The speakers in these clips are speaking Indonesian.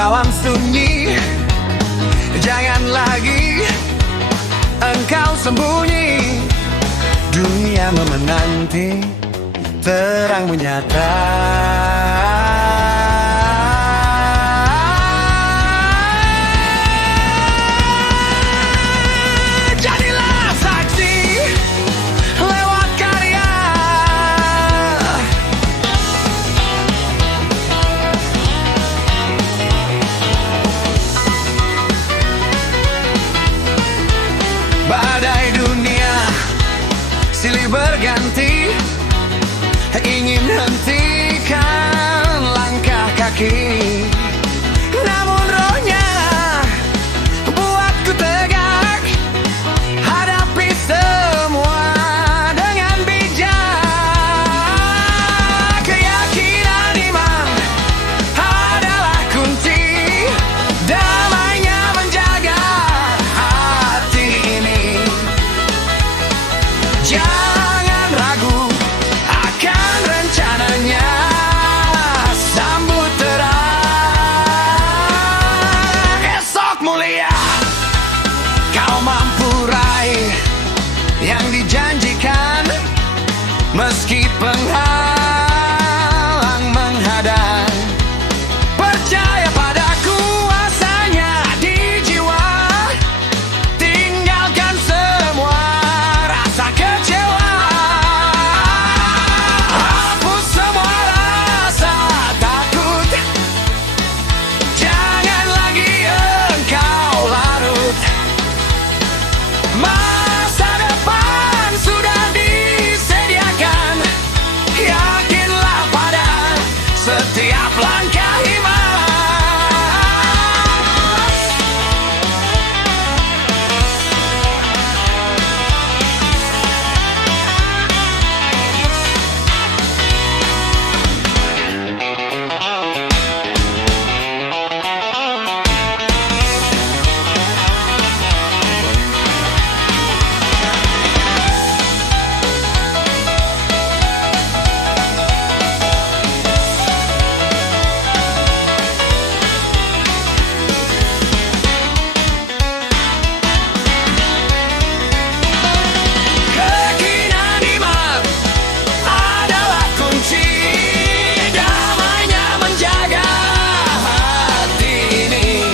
Cenderawang sunyi, jangan lagi engkau sembunyi. Dunia memenanti terang menyata. Jadilah saksi lewat karya. Badai dunia silih berganti, ingin hentikan langkah kaki. Namun rohnya buatku tegak, hadapi semua dengan bijak. Keyakinan iman adalah kunci damainya menjaga hati ini. Jangan ragu akan rencananya, sambut terang esok mulia. Kau mampu raih yang dijanjikan, meski penghalang menghadang. Percaya pada kuasanya di jiwa, tinggalkan semua rasa kecewa. Hapus semua rasa takut, jangan lagi engkau larut. Masa depan sudah disediakan, yakinlah pada setiap langkah iman. Keyakinan iman adalah kunci damainya menjaga hati ini.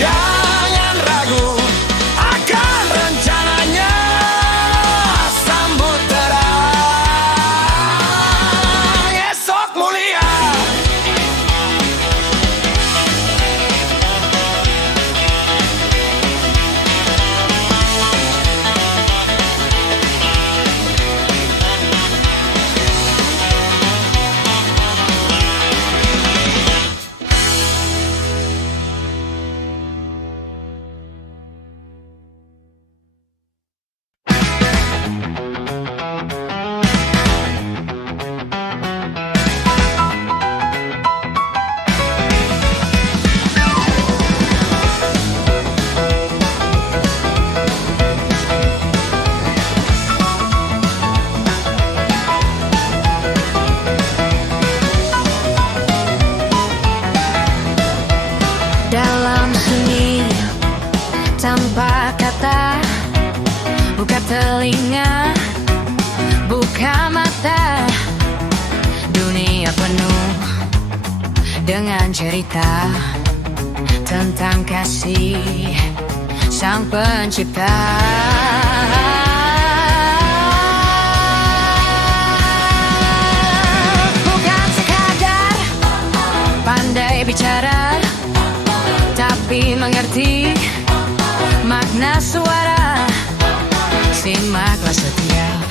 Jangan ragu akan rencananya, sambut terang esok mulia. Dalam sunyi tanpa kata, buka telinga, buka mata. Dunia penuh dengan cerita tentang kasih Sang Pencipta. Bukan sekadar pandai bicara, tapi mengerti makna suara. Simaklah setiap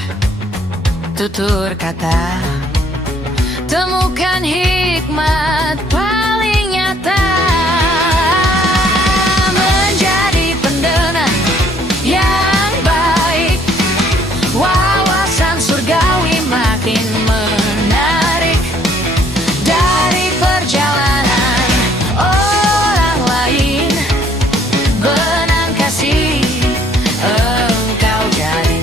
tutur kata, temukan hikmat paling nyata. Menjadi pendengar yang baik, wawasan surgawi makin menarik. Dari perjalanan orang lain, benang kasih engkau jalin.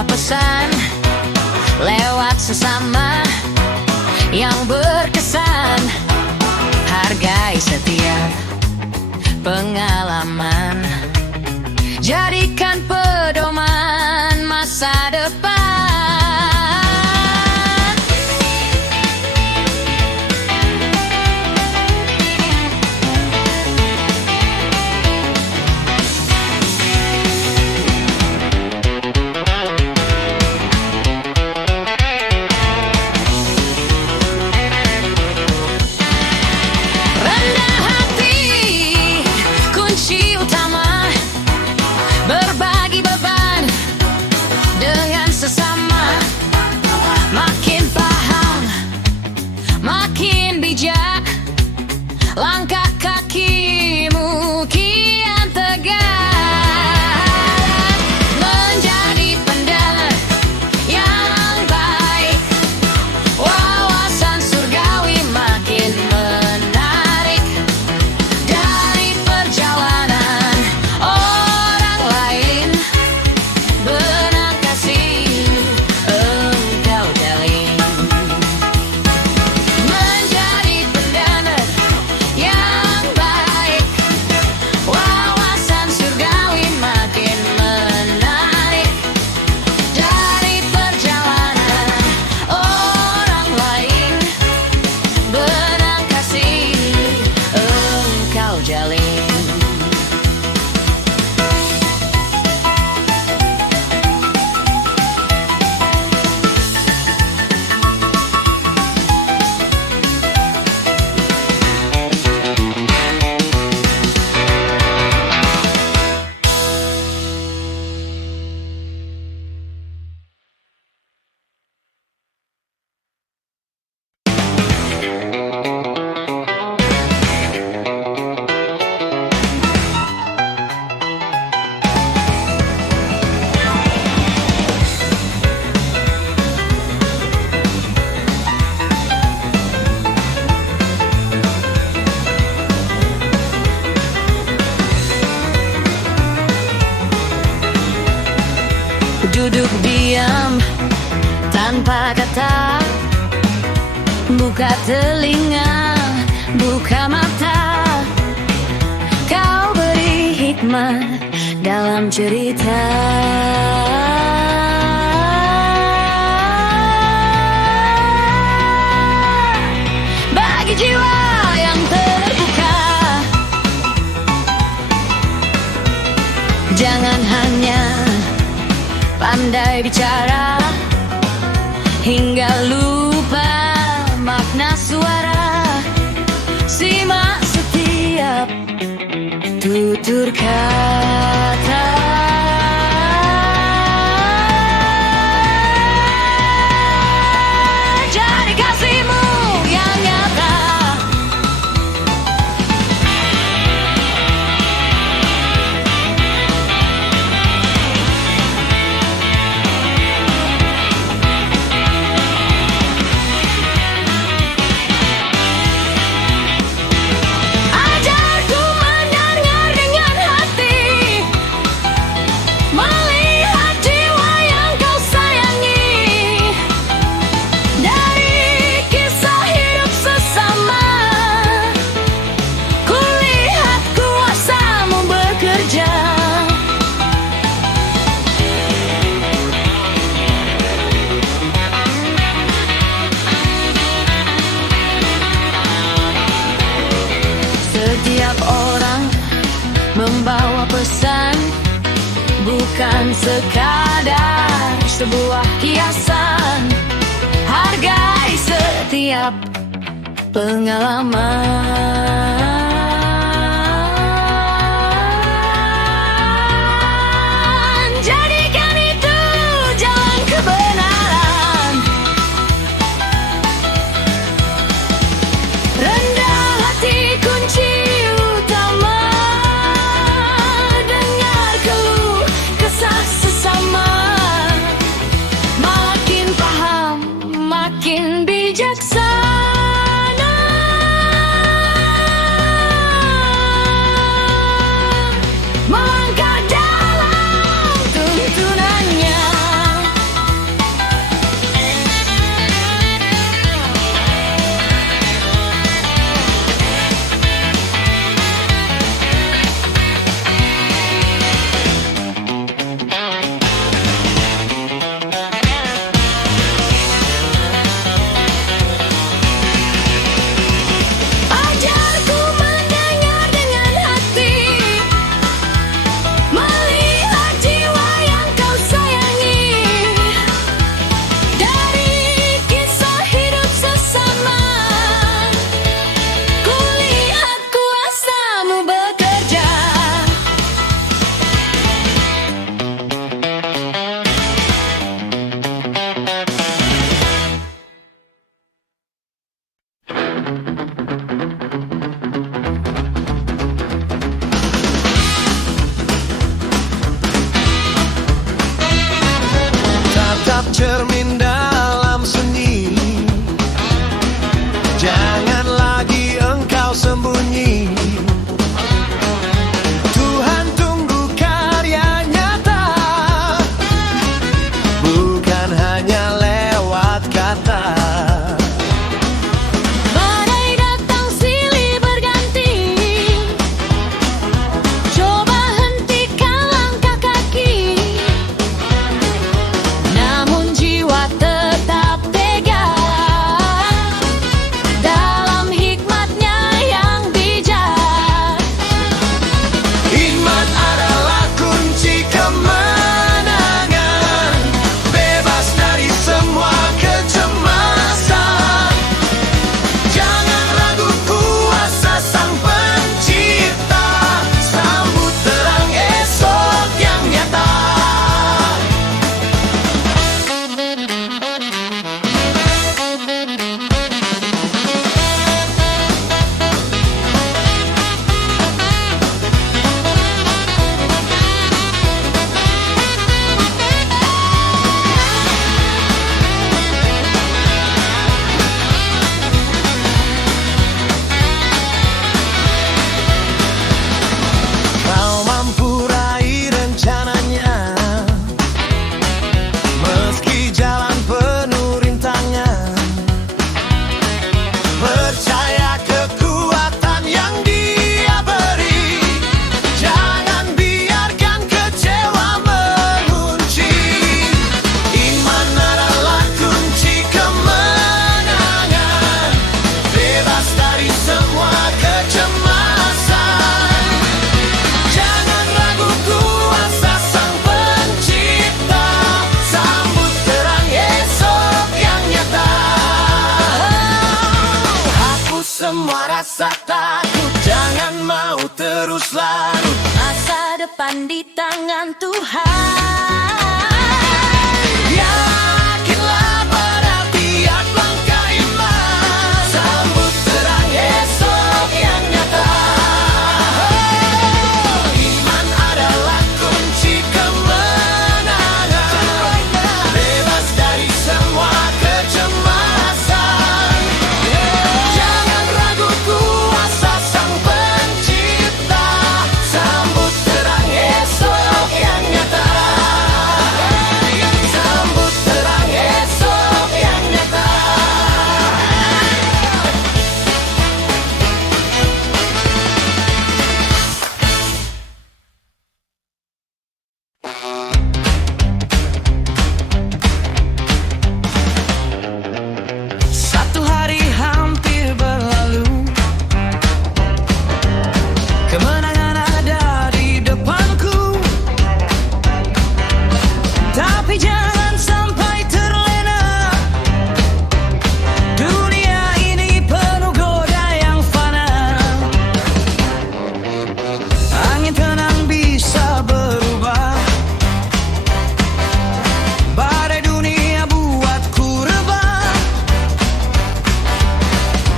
sebuah pesan lewat sesama yang berkesan. Hargai setiap pengalaman, jadikan pedoman masa depan. Rendah hati, kunci utama. Berbagi beban dengan sesama. Makin paham, makin bijak. Langkah kakimu kian tegak. Menjadi pendengar yang baik. Wawasan surgawi makin menarik. Dari perjalanan orang lain, benang kasih engkau jalin. Menjadi pendengar yang baik. Wawasan surgawi makin menarik. Dari perjalanan orang lain, benang kasih engkau jalin. Duduk diam tanpa kata, buka telinga, buka mata. Kau beri hikmat dalam cerita. Bagi jiwa yang terbuka, jangan hanya pandai bicara hingga lupa makna suara. Simak setiap tutur kata. Jadi kasihmu yang nyata. Ajarku mendengar dengan hati, melihat jiwa yang kau sayangi. Dari kisah hidup sesama, kulihat kuasamu bekerja. Setiap orang membawa pesan, bukan sekadar sebuah hiasan. Hargai setiap pengalaman. Jadikan itu jalan kebenaran. Rendah hati kunci utama. Dengar keluh kesah sesama. Makin paham, makin bijaksana. selalu. Masa depan di tangan Tuhan. Yakinlah pada tiap langkah iman, sambut terang esok yang nyata. Iman adalah kunci kemenangan, bebas dari semua kecemasan. Jangan ragu kuasa Sang Pencipta, sambut terang esok yang nyata. Sambut terang esok yang nyata. Satu hari hampir berlalu, kemenangan ada di depanku. Tapi jangan sampai terlena, dunia ini penuh goda yang fana. Angin tenang bisa berubah, badai dunia buatku rebah.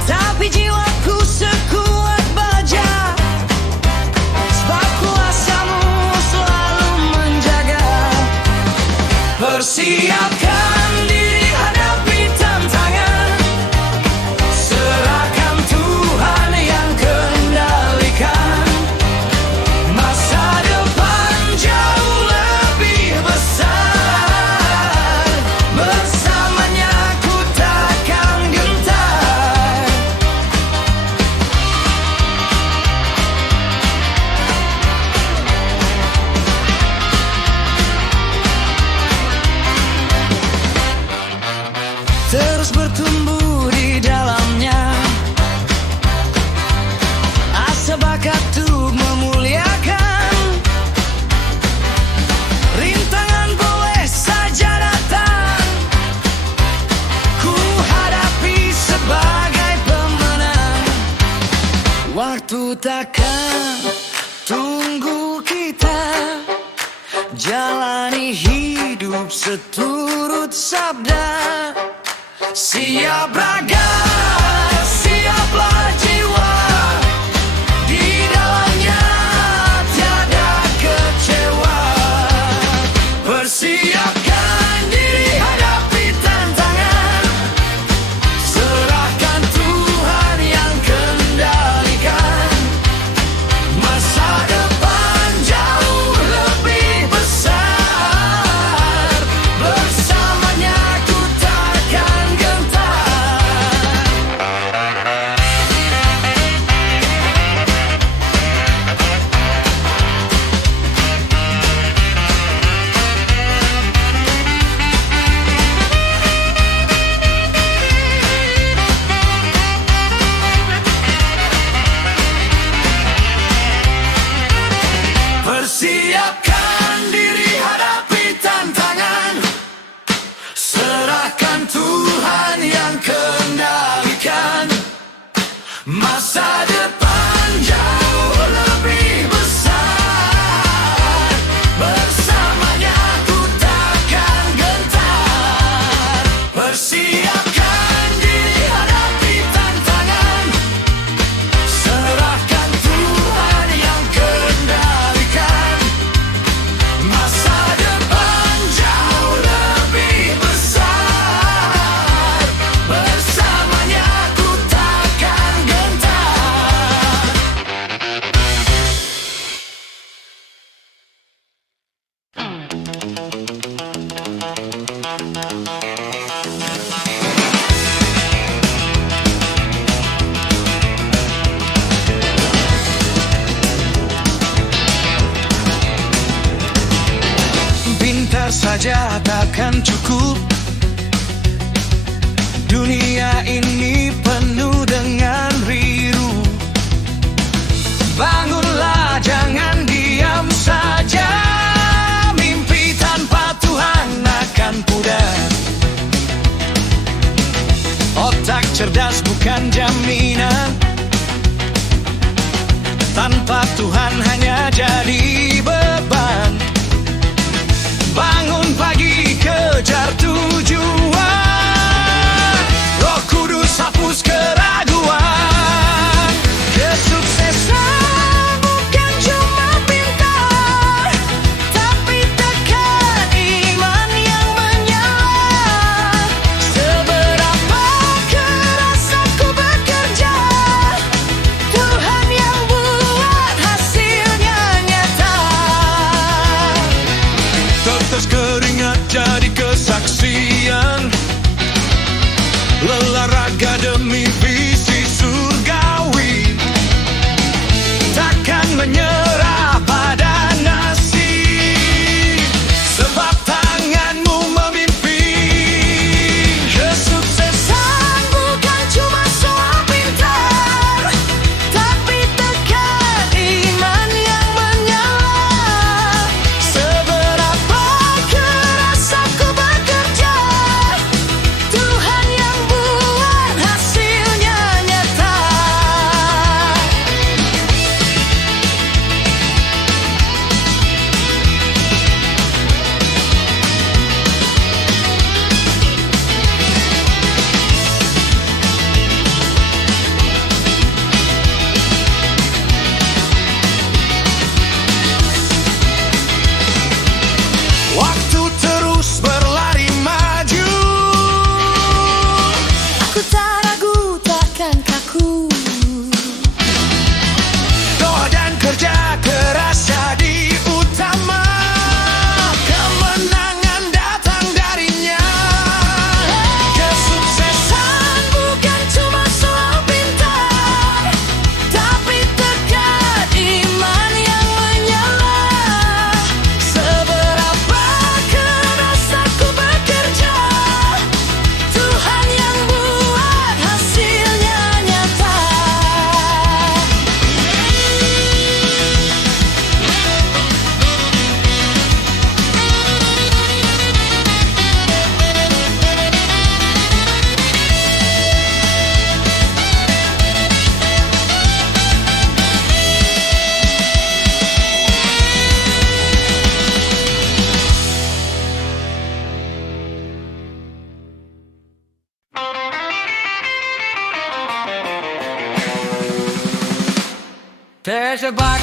Tapi jiwaku sekuat baja, sebab kuasamu selalu menjaga. Persiapkan diri hadapi tantangan, serahkan Tuhan yang kendalikan. Masa depan jauh lebih besar, bersamanya ku takkan gentar. Terus bertumbuh di dalamnya asa bakat tuh memuliakan. Rintangan boleh saja datang, ku hadapi sebagai pemenang. Waktu takkan tunggu kita, jalani hidup seturut sabda. Siap raga, siaplah jiwa, di dalamnya tiada kecewa. Persiapkan diri hadapi tantangan, serahkan Tuhan yang kendalikan. Masa depan jauh lebih besar, bersamanya ku takkan gentar. Persiapkan diri hadapi tantangan, serahkan Tuhan yang kendalikan. Masa depan jauh lebih besar, bersamanya ku takkan gentar. Persiapkan diri hadapi tantangan, serahkan Tuhan yang kendalikan. Masa depan jauh lebih besar, bersamanya ku takkan gentar. Pintar saja takkan cukup, dunia ini penuh dengan riru. Bangunlah, jangan diam saja, mimpi tanpa Tuhan akan pudar. Otak cerdas bukan jaminan, tanpa Tuhan hanya jadi beban. Bangun pagi kejar tujuan, Roh Kudus hapus keraguan. Kesuksesan bukan cuma pintar, tapi tekan iman yang menyala. Seberapa keras aku bekerja, Tuhan yang buat hasilnya nyata. Tetes keringat jadi kesaksian, lelah raga demi visi surgawi. Takkan menyerah pada nasib, sebab tanganmu memimpin. Kesuksesan bukan cuma soal pintar, tapi tekan iman yang menyala. Seberapa keras aku bekerja, Tuhan yang buat hasilnya nyata. Waktu terus berlari maju, aku tak ragu takkan kaku. Doa dan kerja keras jadi utama, kemenangan datang darinya. Kesuksesan bukan cuma soal pintar, tapi tekan iman yang menyala. Seberapa keras aku bekerja, Tuhan yang buat hasilnya nyata. Terjebak